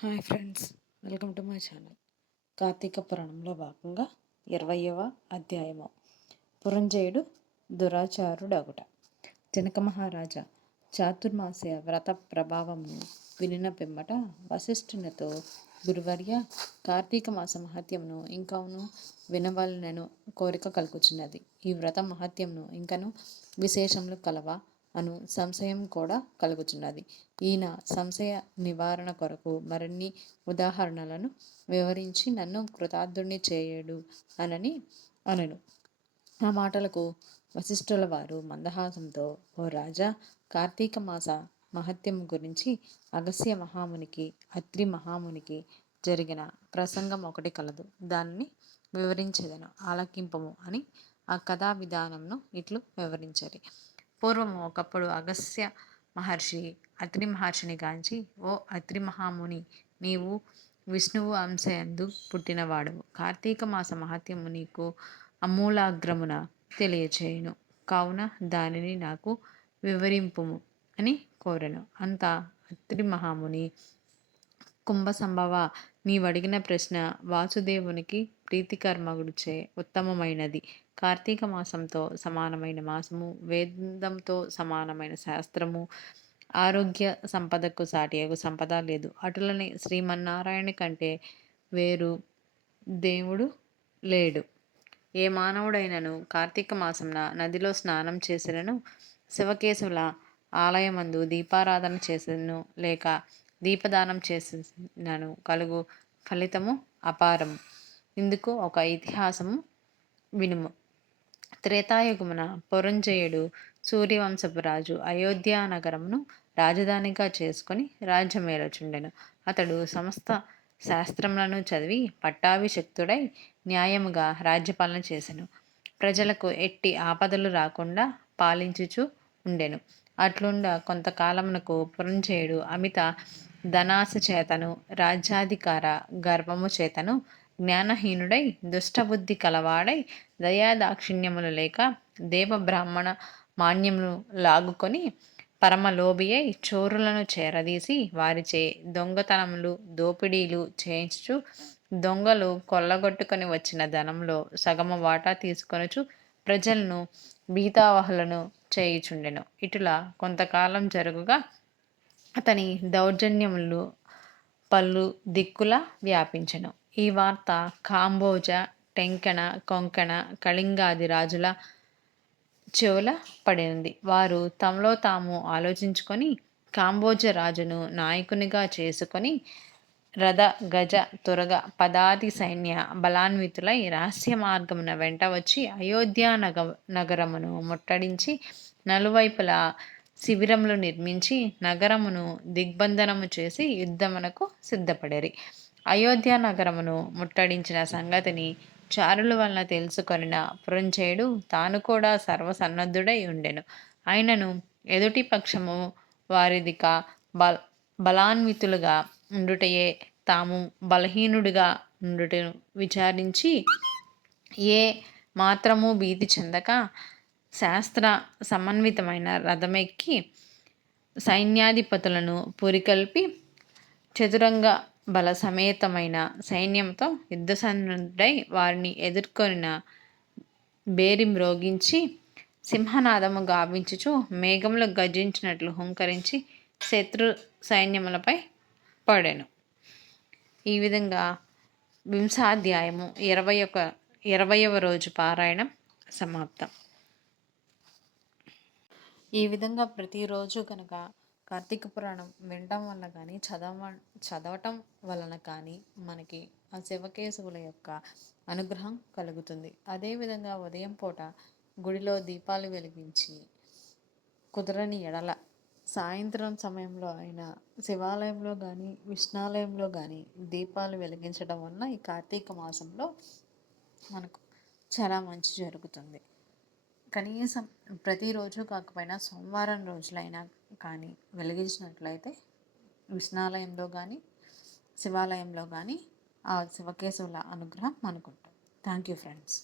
Hi friends, welcome to my channel. Karthika పురాణంలో భాగంగా 20వ అధ్యాయము పురంజయుడు దురాచారుడగుట. జనక మహారాజా చాతుర్మాస్య వ్రత ప్రభావమును వినిన పిమ్మట వశిష్ఠునితో, గురువర్య, కార్తీక మాస మహత్యమును ఇంకను వినవలనను కోరిక కలుగుచున్నది. ఈ వ్రత మహత్యమును ఇంకను విశేషములు కలవా అను సంశయం కూడా కలుగుచున్నది. ఈయన సంశయ నివారణ కొరకు మరిన్ని ఉదాహరణలను వివరించి నన్ను కృతార్థుణ్ణి చేయడు అనను. ఆ మాటలకు వశిష్ఠుల వారు మందహాసంతో, ఓ రాజా, కార్తీక మాస మహత్యం గురించి అగస్య మహామునికి, అత్రి మహామునికి జరిగిన ప్రసంగం ఒకటి కలదు. దానిని వివరించేదను, ఆలకింపము అని ఆ కథా విధానంను ఇట్లు వివరించరి. పూర్వము ఒకప్పుడు అగస్య మహర్షి అత్రి మహర్షిని గాంచి, ఓ అత్రి మహాముని, నీవు విష్ణువు అంశయందు పుట్టినవాడవు. కార్తీక మాస మహత్యము నీకు అమూలాగ్రమున తెలియచేయును. కావున దానిని నాకు వివరింపుము అని కోరెను. అంత అత్రి మహాముని, కుంభసంభవ, నీవడిగిన ప్రశ్న వాసుదేవునికి ప్రీతికరమగుడుచే ఉత్తమమైనది. కార్తీక మాసంతో సమానమైన మాసము, వేదంతో సమానమైన శాస్త్రము, ఆరోగ్య సంపదకు సాటియగు సంపద లేదు. అటులనే శ్రీమన్నారాయణ కంటే వేరు దేవుడు లేడు. ఏ మానవుడైనను కార్తీక మాసంన నదిలో స్నానం చేసినను, శివకేశవుల ఆలయమందు దీపారాధన చేసినను, లేక దీపదానం చేసినను కలుగు ఫలితము అపారము. ఇందుకు ఒక ఇతిహాసము వినుము. త్రేతాయుగమున పురంజయుడు సూర్యవంశపు రాజు అయోధ్యా నగరమును రాజధానిగా చేసుకొని రాజ్యమేలచుండెను. అతడు సమస్త శాస్త్రములను చదివి పట్టాభిషిక్తుడై న్యాయముగా రాజ్యపాలన చేసెను. ప్రజలకు ఎట్టి ఆపదలు రాకుండా పాలించుచు ఉండెను. అట్లుండ కొంతకాలమునకు పురంజయుడు అమిత ధనాశ చేతను, రాజ్యాధికార గర్వము చేతను జ్ఞానహీనుడై, దుష్టబుద్ధి కలవాడై, దయాదాక్షిణ్యములు లేక దేవ బ్రాహ్మణ మాన్యమును లాగుకొని పరమలోభి అయి చోరులను చేరదీసి వారిచే దొంగతనములు, దోపిడీలు చేయించుచు, దొంగలు కొల్లగొట్టుకొని వచ్చిన ధనంలో సగము వాటా తీసుకొనుచు ప్రజలను భీతావహులను చేయుచుండెను. ఇటులా కొంతకాలం జరుగుగా అతని దౌర్జన్యములు పలు దిక్కుల వ్యాపించెను. ఈ వార్త కాంబోజ, టెంకణ, కొంకణ, కళింగాది రాజుల చెవుల పడినది. వారు తమలో తాము ఆలోచించుకొని కాంబోజ రాజును నాయకునిగా చేసుకొని రథ, గజ, తురగ, పదాతి సైన్య బలాన్వితులై రహస్య మార్గమున వెంట వచ్చి అయోధ్యా నగరమును ముట్టడించి నలువైపులా శిబిరములు నిర్మించి నగరమును దిగ్బంధనము చేసి యుద్ధమునకు సిద్ధపడిరి. అయోధ్య నగరమును ముట్టడించిన సంగతిని చారుల వలన తెలుసుకొనిన పురంజయుడు తాను కూడా సర్వసన్నద్ధుడై ఉండెను. అయినను ఎదుటి పక్షము వారిదిక బలాన్వితులుగా ఉండుటయే, తాము బలహీనుడిగా ఉండుటను విచారించి ఏ మాత్రము భీతి చెందక శాస్త్ర సమన్వితమైన రథమెక్కి సైన్యాధిపతులను పురికల్పి చతురంగ బల సమేతమైన సైన్యంతో యుద్ధసన్నుడై వారిని ఎదుర్కొనిన బేరి మ్రోగించి సింహనాదము గావించుచు మేఘములు గర్జించినట్లు హుంకరించి శత్రు సైన్యములపై పడెను. ఈ విధంగా వింశాధ్యాయము 20వ రోజు పారాయణం సమాప్తం. ఈ విధంగా ప్రతిరోజు కనుక కార్తీక పురాణం వినటం వల్ల కానీ చదవటం వలన కానీ మనకి ఆ శివకేశవుల యొక్క అనుగ్రహం కలుగుతుంది. అదేవిధంగా ఉదయం పూట గుడిలో దీపాలు వెలిగించి, కుదరని ఎడల సాయంత్రం సమయంలో అయినా శివాలయంలో కానీ విష్ణాలయంలో కానీ దీపాలు వెలిగించడం వలన ఈ కార్తీక మాసంలో మనకు చాలా మంచి జరుగుతుంది. కనీసం ప్రతిరోజు కాకపోయినా సోమవారం రోజులైనా కానీ వెలిగించినట్లయితే విష్ణాలయంలో కానీ శివాలయంలో కానీ ఆ శివకేశవుల అనుగ్రహం మనకుంటుంది. Thank you friends.